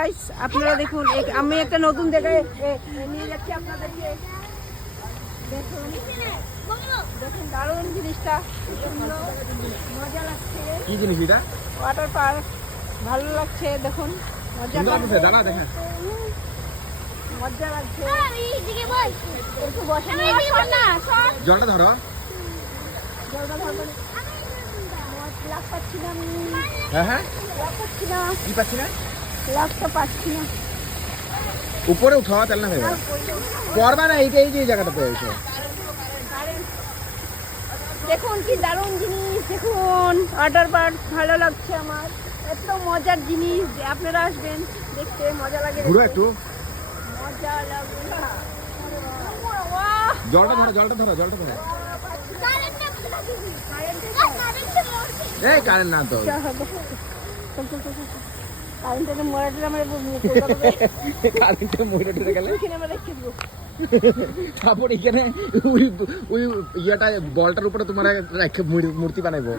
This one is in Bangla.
গাইস, আপনারা দেখুন আমি একটা নতুন জায়গায় নিয়ে যাচ্ছি আপনাদেরকে। দেখুন দেখুন দারুণ জিনিসটা, মজা লাগছে। কি জিনিস এটা? ওয়াটার পার্ক, ভালো লাগছে। দেখুন মজা সুন্দর লাগছে, লাগছে, দাঁড়া দেখেন। মজা লাগছে। একটু বসে জলটা ধরো। জলটা ধরবেন। লাভ পাচ্ছি না আমি, হ্যাঁ হ্যাঁ, লাভ পাচ্ছি না, কি পাচ্ছি না? লাভ তো পাচ্ছি না। উপরে উঠাও, তাহলে না হয়ে যাবে। পড়বা না, এই যে জায়গাটাতে এসে। দেখুন কি দারুণ জিনিস, দেখুন ওয়াটার পার্ক ভালো লাগছে আমার। এত মজার জিনিস যে আপনারা আসবেন দেখতে, মজা লাগে। ঘুরো একটু। মজা লাগবে। জলটা ধরো, জলটা ধরো, জলটা ধরো। এই কারেন্ট না তো। কারেন্টের মোড়াটা আমার কারেন্টে মরে টরে গেলে আমরা রেখে দেবো। তারপর এখানে ওই ওই ইয়াটা বলটার উপরে তোমার একটা মূর্তি বানাইবো।